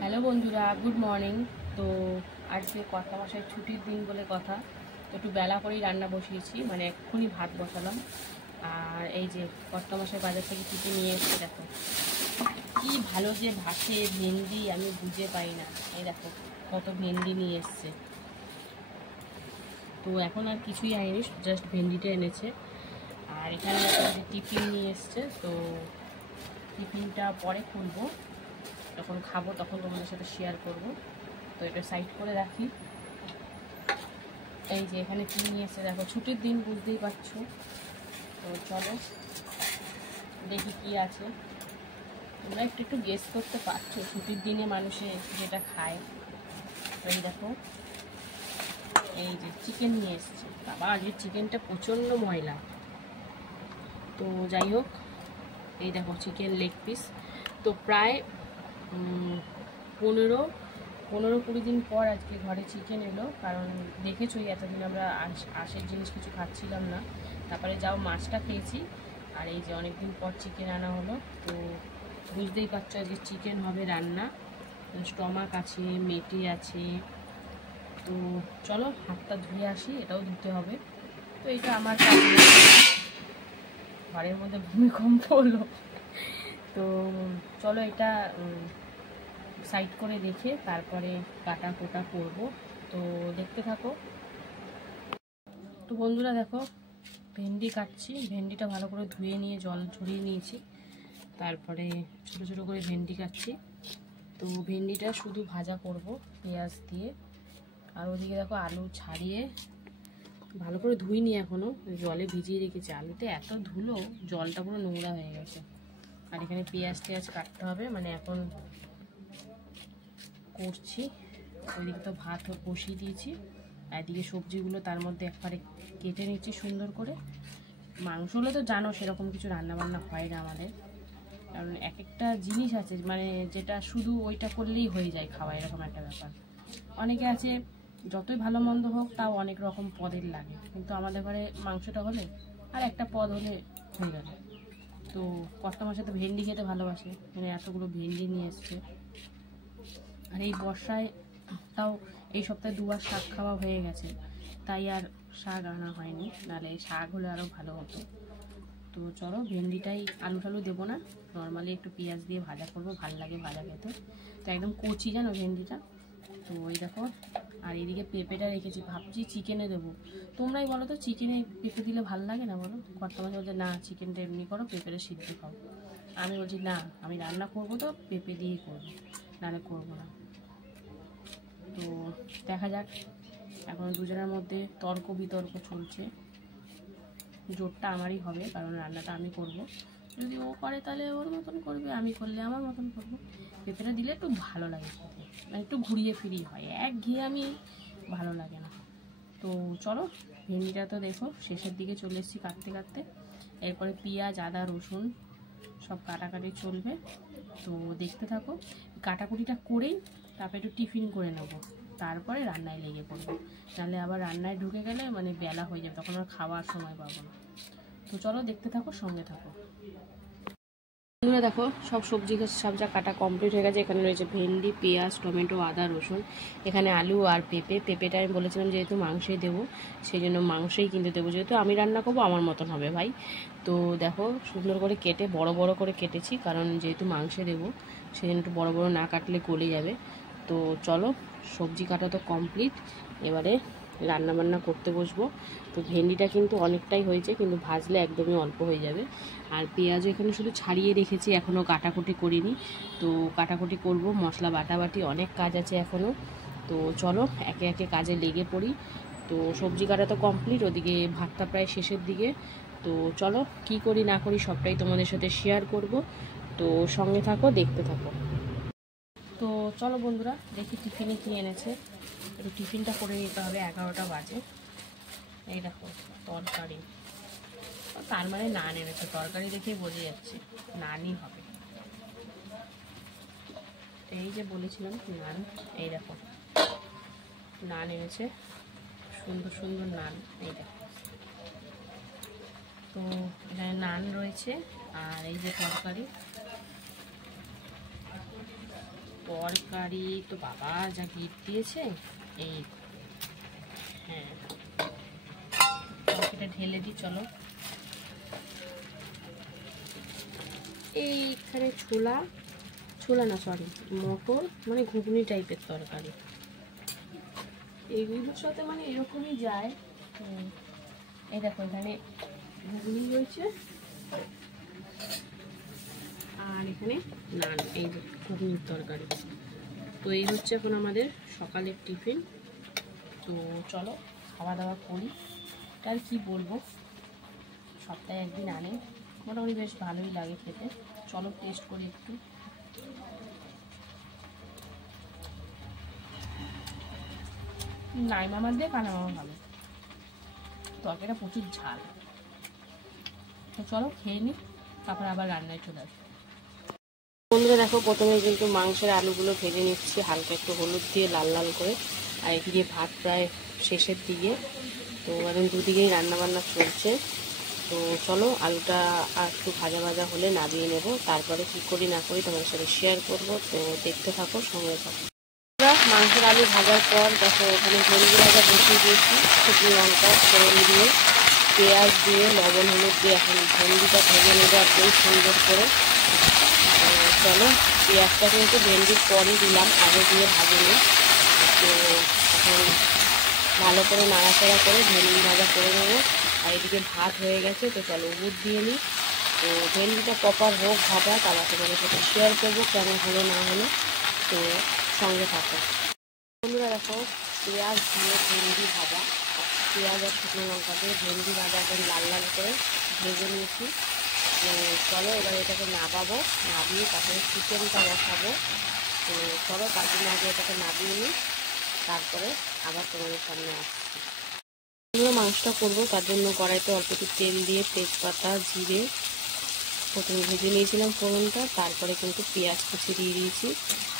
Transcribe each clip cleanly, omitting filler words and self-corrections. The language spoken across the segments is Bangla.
হ্যালো বন্ধুরা, গুড মর্নিং। তো আজকে কর্তা মশাই ছুটির দিন বলে কথা, তো একটু বেলা করেই রান্না বসিয়েছি, মানে এক্ষুনি ভাত বসালাম। আর এই যে কর্তা মশাই বাজার থেকে কী নিয়ে এসছে দেখো, কি ভালো যে ভাসে ভেন্ডি আমি বুঝে পাই না। এই দেখো কত ভেন্ডি নিয়ে এসছে। তো এখন আর কিছুই আনেনি, জাস্ট ভেন্ডিটা এনেছে। আর এখানে যে টিফিন নিয়ে এসছে, তো টিফিনটা পরে খুলবো, যখন খাবো তখন তোমাদের সাথে শেয়ার করব। তো এটা সাইড করে রাখি। এই যে এখানে কি নিয়ে এসে দেখো, ছুটির দিন বুঝতেই পারছো। তো চলো দেখি কি আছে। তোমরা একটু গেস করতে পারছো ছুটির দিনে মানুষে যেটা খায়। এই দেখো, এই যে চিকেন নিয়ে এসছে। বাবা, আজকে চিকেনটা প্রচণ্ড ময়লা। তো যাই হোক, এই দেখো চিকেন লেগ পিস। তো প্রায় 15-20 দিন পর আজকে ঘরে চিকেন এলো। কারণ দেখেছোই এতদিন আমরা আঁশের জিনিস কিছু খাচ্ছিলাম না, তারপরে যাও মাছটা খেয়েছি। আর এই যে অনেকদিন পর চিকেন আনা হলো। তো বুঝতেই পারছো আজকে চিকেন হবে রান্না। স্টমাক আছে, মেটি আছে। তো চলো হাতটা ধুয়ে আসি, এটাও ধুতে হবে। তো এটা আমার ঘরের মধ্যে ভূমিকম্প হলো। তো চলো এটা সাইড করে রেখে তারপরে কাটা কোটা করব। তো দেখতে থাকো। তো বন্ধুরা দেখো, ভেন্ডি কাটছি। ভেন্ডিটা ভালো করে ধুয়ে নিয়ে জল ঝরিয়ে নিয়েছি, তারপরে ছোট ছোট করে ভেন্ডি কাটছি। তো ভেন্ডিটা শুধু ভাজা করব পেঁয়াজ দিয়ে। আর ওদিকে দেখো আলু ছাড়িয়ে ভালো করে ধুইনি, এখনও জলে ভিজিয়ে রেখেছি। আলুতে এত ধুলো, জলটা পুরো নোংরা হয়ে গেছে। আর এখানে পেঁয়াজ টেয়াজ কাটতে হবে, মানে এখন করছি। ওইদিকে তো ভাত বসিয়ে দিয়েছি, এদিকে সবজিগুলো তার মধ্যে একবারে কেটে নিচ্ছি সুন্দর করে। মাংস হলে তো জানো সেরকম কিছু রান্না বান্না হয় না আমাদের, কারণ এক একটা জিনিস আছে মানে যেটা শুধু ওইটা করলেই হয়ে যায় খাওয়া, এরকম একটা ব্যাপার। অনেকে আছে যতই ভালো মন্দ হোক তাও অনেক রকম পদের লাগে, কিন্তু আমাদের ঘরে মাংসটা হলে আর একটা পদ হলে হয়ে গেল। তো কর্তা মশাই তো ভেন্ডি খেতে ভালোবাসে, মানে এতগুলো ভেন্ডি নিয়ে এসছে। আর এই বর্ষায় তাও এই সপ্তাহে দুবার শাক খাওয়া হয়ে গেছে, তাই আর শাক আনা হয়নি, নাহলে শাক হলে আরও ভালো হতো। তো চলো ভেন্ডিটাই, আলু টালু দেবো না, নর্মালি একটু পেঁয়াজ দিয়ে ভাজা করবো, ভালো লাগে ভাজা খেতে। তো একদম কচি জানো ভেন্ডিটা। তো ওই দেখো, আর এদিকে পেঁপেটা রেখেছি, ভাবছি চিকেনে দেবো। তোমরাই বলো তো, চিকেনে পেঁপে দিলে ভালো লাগে না বলো? কর্তামা বলছে না, চিকেনটা এমনি করো, পেঁপেটা সিদ্ধ খাও। আমি বলছি না, আমি রান্না করবো তো পেঁপে দিয়েই করবো, নাহলে করবো না। তো দেখা যাক, এখন দুজনের মধ্যে তর্ক বিতর্ক চলছে। জোরটা আমারই হবে, কারণ রান্নাটা আমি করব। যদি ও করে তাহলে ওর মতন করবে, আমি করলে আমার মতন করবো। পেঁপেটা দিলে একটু ভালো লাগে খেতে, মানে একটু ঘুরিয়ে ফিরিয়ে হয়, একঘেয়ে আমি ভালো লাগে না। তো চলো, ভেন্ডিটা তো দেখো শেষের দিকে চলে এসেছি কাটতে কাটতে। এরপরে পেঁয়াজ, আদা, রসুন সব কাটাকাটি চলবে। তো দেখতে থাকো। কাটাকুটিটা করেই তারপরে একটু টিফিন করে নেবো, তারপরে রান্নায় লেগে পড়বো। নাহলে আবার রান্নায় ঢুকে গেলে মানে বেলা হয়ে যাবে, তখন আর খাওয়ার সময় পাবো না। তো চলো দেখতে থাকো, সঙ্গে থাকো। বন্ধুরা দেখো, সব সবজি সবজা কাটা কমপ্লিট হয়ে গেছে। এখানে রয়েছে ভেন্ডি, পেঁয়াজ, টমেটো, আদা, রসুন। এখানে আলু আর পেঁপে। পেঁপেটা আমি বলেছিলাম যেহেতু মাংসই দেবো, সেই জন্য মাংসই কিনতে দেবো, যেহেতু আমি রান্না করবো আমার মতন হবে ভাই। তো দেখো সুন্দর করে কেটে বড় বড় করে কেটেছি, কারণ যেহেতু মাংসে দেবো সেই জন্য একটু বড় বড় না কাটলে গলে যাবে। তো চলো, সবজি কাটা তো কমপ্লিট, এবারে রান্নাবান্না করতে বসবো। তো ভেন্ডিটা কিন্তু অনেকটাই হয়েছে, কিন্তু ভাজলে একদমই অল্প হয়ে যাবে। আর পেঁয়াজও এখানে শুধু ছাড়িয়ে রেখেছি, এখনও কাটাকুটি করিনি। তো কাটাকুটি করব, মশলা বাটাবাটি অনেক কাজ আছে এখনও। তো চলো একে একে কাজে লেগে পড়ি। তো সবজি কাটা তো কমপ্লিট, ওদিকে ভাতটা প্রায় শেষের দিকে। তো চলো কি করি না করি সবটাই তোমাদের সাথে শেয়ার করব। তো সঙ্গে থাকো, দেখতে থাকো। তো চলো বন্ধুরা, দেখি টিফিনে কী এনেছে। একটু টিফিনটা করে নিতে হবে, 11টা বাজে। এই দেখো তরকারি, তার মানে নান এনেছে, তরকারি দেখেই বোঝা যাচ্ছে নানই হবে। এই যে বলেছিলাম নান, এই দেখো নান এনেছে, সুন্দর সুন্দর নান, এই দেখো। তো এখানে নান রয়েছে, আর এই যে তরকারি। তরকারি তো বাবা যা গিট দিয়েছে। এই হ্যাঁ, এটা ঢেলে দিই চলো। এইখানে ছোলা না সরি মটর, মানে ঘুগনি টাইপের তরকারি। এইগুলোর সাথে মানে এরকমই যায়। এই দেখো এখানে ঘুগনি রয়েছে আর এখানে নান, এই যে ঘুগনির তরকারি। তো এই হচ্ছে এখন আমাদের সকালের টিফিন। তো চলো খাওয়া দাওয়া করি। আর কি বলবো, সপ্তাহে একদিন আনে, মোটামুটি বেশ ভালোই লাগে খেতে। চলো টেস্ট করি একটু। নাই মামার দিয়ে কানা মামা ভালো, তরকারিটা প্রচুর ঝাল। তো চলো খেয়ে নিই, তারপর আবার রান্নায় চলে আসবো। বন্ধুরা দেখো, প্রথমে কিন্তু মাংসের আলুগুলো ভেজে নিচ্ছি হালকা একটু হলুদ দিয়ে লাল লাল করে। আর এদিকে ভাত প্রায় শেষের দিকে, তো এখন দুদিকেই রান্নাবান্না চলছে। তো চলো আলুটা আর একটু ভাজা ভাজা হলে নামিয়ে নেব, তারপরে কি করি না করি তোমাদের সাথে শেয়ার করব। তো দেখতে থাকো, সঙ্গে থাকো। মাংসের আলু ভাজার পর দেখো ওখানে ভেন্ডি ভাজা বসিয়ে দিয়েছি, শুকনো লঙ্কা ফোড়ন দিয়ে পেঁয়াজ দিয়ে লবণ হলুদ দিয়ে এখন ভেন্ডিটা ভেজে নেবো একদম সুন্দর করে। চলো পেঁয়াজটা কিন্তু ভেন্ডির পরই দিলাম, আগে দিয়ে ভাজিনি। তো এখন ভালো করে নাড়াচাড়া করে ভেন্ডি ভাজা করে নেবো। আর এদিকে ভাত হয়ে গেছে, তো চলো উড় দিয়ে নিই। তো ভেন্ডিটা প্রপার হোক ভাজা, তারপর তোমাদের সাথে শেয়ার করবো কেমন হলো না হলো। তো সঙ্গে থাকো বন্ধুরা। দেখো পেঁয়াজ দিয়ে ভেন্ডি ভাজা, পেঁয়াজ আর শুকনো লঙ্কা দিয়ে ভেন্ডি ভাজা একদম লাল লাল করে ভেজে নিয়েছি। তো চলো এবার এটাকে নামাবো, নামিয়ে তারপরে চিকেনটা বসাবো। তো চলো তার জন্য আগে এটাকে নামিয়ে নিই, তারপরে আবার তোমাদের সামনে আসছি। মাংসটা করবো, তার জন্য কড়াইতে অল্প একটু তেল দিয়ে তেজপাতা জিরে প্রথমে ভেজে নিয়েছিলাম ফোড়নটা, তারপরে কিন্তু পেঁয়াজ কুচি দিয়ে দিয়েছি।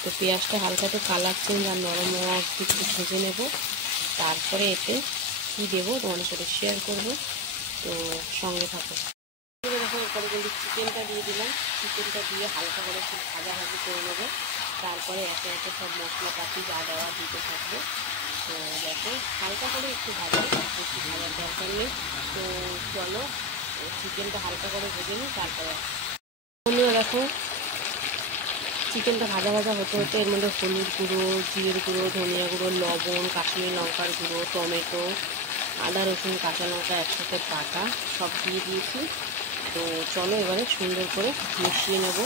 তো পেঁয়াজটা হালকা একটু কালার চেঞ্জ আর নরম হওয়া একটু ভেজে নেব, তারপরে এতে কী দেবো তোমাদের সাথে শেয়ার করবো। তো সঙ্গে থাকো। দেখো এরপরে কিন্তু চিকেনটা দিয়ে দিলাম, চিকেনটা দিয়ে হালকা করে একটু ভাজাভাজি করে নেবো, তারপরে একে একে সব মশলাপাতি যা দেওয়া দিতে থাকবে। তো দেখো হালকা করে একটু ভাজা, বেশি ভাজার দরকার নেই। তো চলো চিকেনটা হালকা করে ভেজে নিই, তারপরে বন্ধুরা দেখো চিকেনটা ভাজা ভাজা হতে হতে এর মধ্যে হলুদ গুঁড়ো, জিরের গুঁড়ো, ধনিয়া গুঁড়ো, লবণ, কাশ্মীরি লঙ্কার গুঁড়ো, টমেটো, আদা রসুন কাঁচা লঙ্কা একসাথে বাটা সব দিয়ে দিয়েছি। তো চলো এবারে সুন্দর করে মিশিয়ে নেব।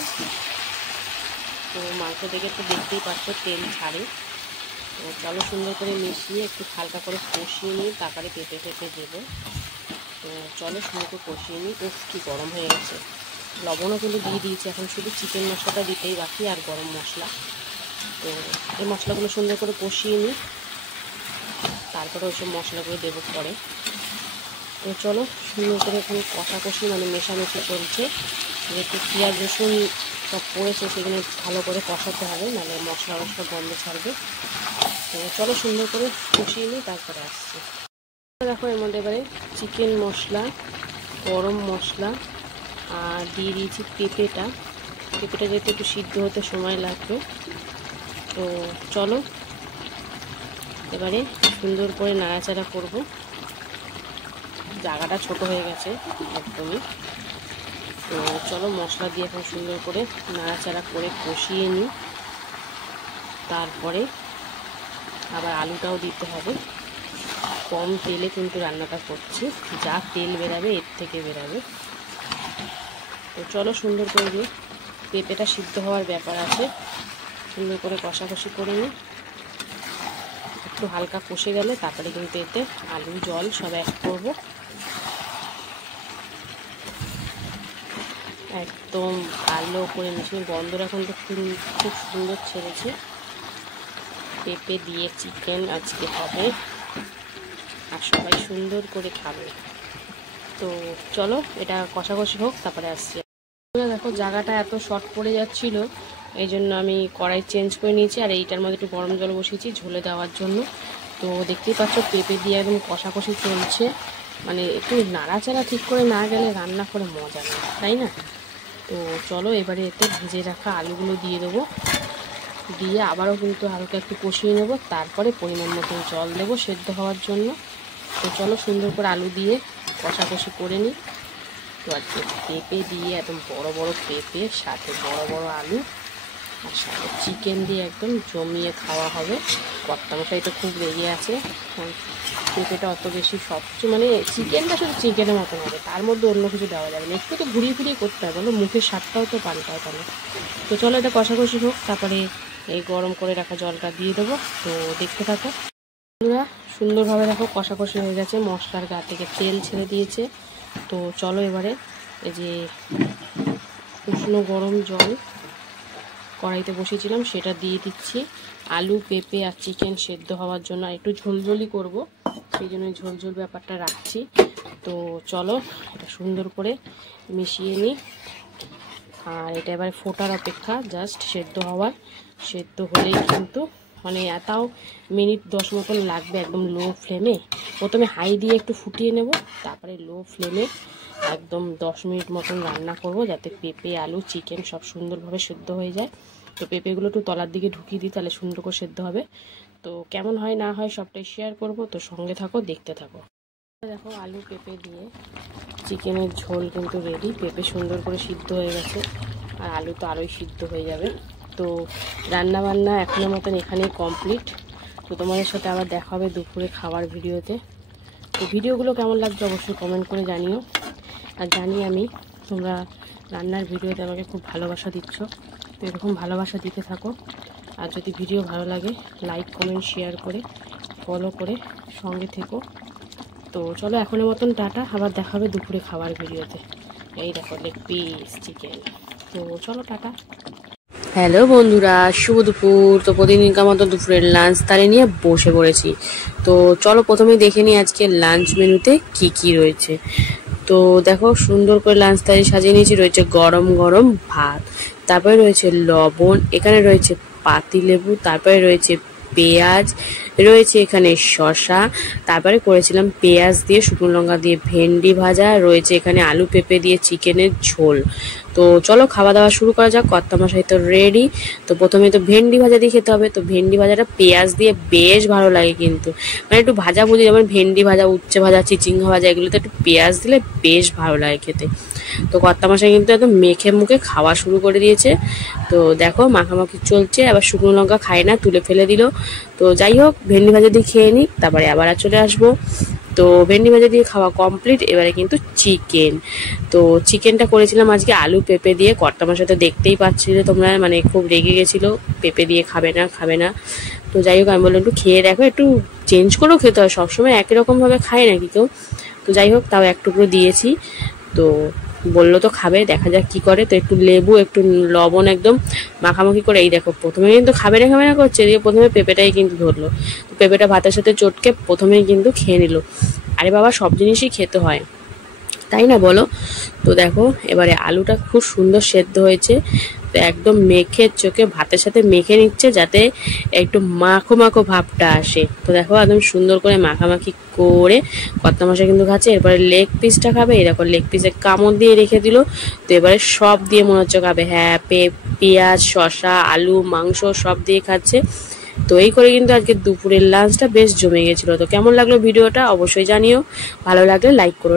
তো মাংস দেখে একটু দেখতেই পাচ্ছ তেল ছাড়ে। তো চলো সুন্দর করে মিশিয়ে একটু হালকা করে কষিয়ে নিই, তারপরে পেঁপে দেবো। তো চলো সুন্দর করে কষিয়ে নিই। কি গরম হয়ে গেছে, লবণও কিন্তু দিয়ে দিয়েছি, এখন শুধু চিকেন মশলাটা দিতেই বাকি আর গরম মশলা। তো এই মশলাগুলো সুন্দর করে কষিয়ে নিই, তারপরে ওইসব মশলাগুলো দেবো পরে। তো চলো সুন্দর করে এখন কষাকষি মানে মেশামেশি চলছে, যেহেতু পেঁয়াজ রসুন সব পড়েছে সেখানে ভালো করে কষাতে হবে, নাহলে মশলা রসটা গন্ধ ছাড়বে। তো চলো সুন্দর করে কষিয়ে নিই, তারপরে আসছি। দেখো এর মধ্যে এবারে চিকেন মশলা, গরম মশলা আর দিয়ে দিয়েছি পেঁপেটা যেহেতু একটু সিদ্ধ হতে সময় লাগবে। তো চলো এবারে সুন্দর করে নাড়াচাড়া করব, জায়গাটা ছোট হয়ে গেছে একদমই। তো চলো মশলা দিয়ে এখন সুন্দর করে নাড়াচাড়া করে কষিয়ে নিই, তারপরে আবার আলুটাও দিতে হবে। কম তেলে কিন্তু রান্নাটা করছি, যা তেল বেরাবে এর থেকে বেরাবে। তো চলো সুন্দর করে দিই, পেঁপেটা সিদ্ধ হওয়ার ব্যাপার আছে, সুন্দর করে কষাকষি করে নিই। একটু হালকা কষে গেলে তারপরে কিন্তু এতে আলু জল সব অ্যাড করবো। একদম ভালো করে মিশিয়ে, গন্ধটা কিন্তু খুব সুন্দর ছেড়েছে। পেঁপে দিয়ে চিকেন আজকে হবে আর সবাই সুন্দর করে খাবে। তো চলো এটা কষাকষি হোক, তারপরে আসছি। দেখো জায়গাটা এত শর্ট পড়ে যাচ্ছিল, এই জন্য আমি কড়াই চেঞ্জ করে নিয়েছি, আর এইটার মধ্যে একটু গরম জল বসিয়েছি ঝোলে দেওয়ার জন্য। তো দেখতেই পাচ্ছ পেঁপে দিয়ে একদম কষাকষি চলছে, মানে একটু নাড়াচাড়া ঠিক করে না গেলে রান্না করে মজা নেই, তাই না? তো চলো এবারে এতে ভেজে রাখা আলুগুলো দিয়ে দেবো। দিয়ে আবারও কিন্তু হালকা একটু কষিয়ে নেব, তারপরে পরিমাণ মতো জল দেবো সেদ্ধ হওয়ার জন্য। তো চলো সুন্দর করে আলু দিয়ে কষাকষি করে নিই। তো আজকে পেঁপে দিয়ে একদম বড় বড় পেঁপে, সাথে বড় বড় আলু আর সাথে চিকেন দিয়ে একদম জমিয়ে খাওয়া হবে। কর্তামশাই তো খুব রেগে আছে, পেঁপেটা অত বেশি সবচেয়ে মানে চিকেনটা শুধু চিকেনের মতন হবে, তার মধ্যে অন্য কিছু দেওয়া যাবে না, একটু তো ঘুরিয়ে ফিরিয়ে করতে হবে, বলো মুখের স্বাদটাও তো পাল্টা হয় তাহলে। তো চলো এটা কষাকষি হোক, তারপরে এই গরম করে রাখা জলটা দিয়ে দেবো। তো দেখতে থাকো বন্ধুরা, সুন্দরভাবে দেখো কষাকষি হয়ে গেছে, মশলার গা থেকে তেল ছেড়ে দিয়েছে। তো চলো এবারে এই যে উষ্ণ গরম জল কড়াইতে বসিয়েছিলাম সেটা দিয়ে দিচ্ছি। আলু পেঁপে আর চিকেন সেদ্ধ হওয়ার জন্য একটু ঝোলঝোলি করব, সেই জন্য ঝোলঝোল ব্যাপারটা রাখছি। তো চলো এটা সুন্দর করে মিশিয়ে নিই। আর এটা এবারে ফোটার অপেক্ষা, জাস্ট সেদ্ধ হওয়ার। সেদ্ধ হলেই কিন্তু মানে তাও মিনিট 10 মতন লাগবে একদম লো ফ্লেমে। প্রথমে হাই দিয়ে একটু ফুটিয়ে নেব, তারপরে লো ফ্লেমে একদম 10 মিনিট মতন রান্না করব, যাতে পেঁপে আলু চিকেন সব সুন্দরভাবে সেদ্ধ হয়ে যায়। তো পেঁপেগুলো একটু তলার দিকে ঢুকিয়ে দিই, তাহলে সুন্দর করে সেদ্ধ হবে। তো কেমন হয় না হয় সবটাই শেয়ার করব, তো সঙ্গে থাকো, দেখতে থাকো। দেখো আলু পেঁপে দিয়ে চিকেনের ঝোল কিন্তু রেডি। পেঁপে সুন্দর করে সিদ্ধ হয়ে গেছে, আর আলু তো আরোই সিদ্ধ হয়ে যাবে। তো রান্না বান্না এখনের মতন এখানেই কমপ্লিট। তো তোমাদের সাথে আবার দেখা হবে দুপুরে খাবার ভিডিওতে। তো ভিডিওগুলো কেমন লাগবে অবশ্যই কমেন্ট করে জানিও। আর জানি আমি তোমরা রান্নার ভিডিওতে আমাকে খুব ভালোবাসা দিচ্ছ, তো এরকম ভালোবাসা দিতে থাকো। আর যদি ভিডিও ভালো লাগে লাইক কমেন্ট শেয়ার করে ফলো করে সঙ্গে থেকো। তো চলো এখনের মতন টাটা, আবার দেখা হবে দুপুরে খাবার ভিডিওতে। এই দেখো লেগ পিস চিকেন। তো চলো টাটা। হ্যালো বন্ধুরা, শুভ দুপুর। তো প্রতিদিনকার মতো দুপুরের লাঞ্চ তারে নিয়ে বসে পড়েছি। তো চলো প্রথমেই দেখে নিই আজকে লাঞ্চ মেনুতে কি কি রয়েছে। তো দেখো সুন্দর করে লাঞ্চ থালি সাজিয়ে নিয়েছি। রয়েছে গরম গরম ভাত, তারপরে রয়েছে লবণ, এখানে রয়েছে পাতিলেবু, তারপরে রয়েছে পেঁয়াজ, রয়েছে এখানে শসা, তারপরে করেছিলাম পেঁয়াজ দিয়ে শুকনো লঙ্কা দিয়ে ভেন্ডি ভাজা, রয়েছে এখানে আলু পেঁপে দিয়ে চিকেনের ঝোল। তো চলো খাওয়া দাওয়া শুরু করা যাক। কর্তামশাই তো রেডি। তো প্রথমে তো ভেন্ডি ভাজা দিয়ে খেতে হবে। তো ভেন্ডি ভাজাটা পেঁয়াজ দিয়ে বেশ ভালো লাগে কিন্তু, মানে একটু ভাজা ভুজি যেমন ভেন্ডি ভাজা, উচ্ছে ভাজা, চিচিঙ্গা ভাজা, এগুলোতে একটু পেঁয়াজ দিলে বেশ ভালো লাগে খেতে। তো কর্তামশাই কিন্তু একদম মেখে মুখে খাওয়া শুরু করে দিয়েছে। তো দেখো মাখামাখি চলছে, আবার শুকনো লঙ্কা খায় না, তুলে ফেলে দিল। তো যাই হোক ভেন্ডি ভাজা দিয়ে খেয়ে নিই, তারপরে আবার চলে আসবো। তো ভেন্ডি ভাজা দিয়ে খাওয়া কমপ্লিট, এবারে কিন্তু চিকেন। তো চিকেনটা করেছিলাম আজকে আলু পেঁপে দিয়ে। কর্তামশাই তো দেখতেই পাচ্ছিলে তোমরা, মানে খুব রেগে গেছিলো, পেঁপে দিয়ে খাবে না খাবে না। তো যাই হোক আমি বললাম একটু খেয়ে দেখো, একটু চেঞ্জ করেও খেতে হয়, সবসময় একই রকমভাবে খায় নাকি কেউ। তো যাই হোক তাও এক টুকরো দিয়েছি। তো বললো তো খাবে, দেখা যাক কি করে। তো একটু লেবু একটু লবণ একদম মাখামাখি করে, এই দেখো প্রথমে কিন্তু খাবে না করছে, দিয়ে প্রথমে পেঁপেটাই কিন্তু ধরলো। তো পেঁপেটা ভাতের সাথে চটকে প্রথমেই কিন্তু খেয়ে নিল। আরে বাবা সব জিনিসই খেতে হয়, তাই না বলো। তো দেখো এবারে আলুটা খুব সুন্দর সেদ্ধ হয়েছে। তো একদম মেখে চোখে ভাতের সাথে মেখে নিচ্ছে, যাতে একটু মাখো মাখো ভাবটা আসে। তো দেখো একদম সুন্দর করে মাখামাখি করে কর্তামশাই কিন্তু খাচ্ছে। এরপরে লেগ পিসটা খাবে, এরকম লেগ পিসে কামড় দিয়ে রেখে দিল। তো এবারে সব দিয়ে মনে হচ্ছে খাবে, হ্যাঁ পেঁয়াজ শসা আলু মাংস সব দিয়ে খাচ্ছে। তো এই করে কিন্তু আজকে দুপুরের লাঞ্চটা বেশ জমে গেছিলো। তো কেমন লাগলো ভিডিওটা অবশ্যই জানিও, ভালো লাগলে লাইক করো।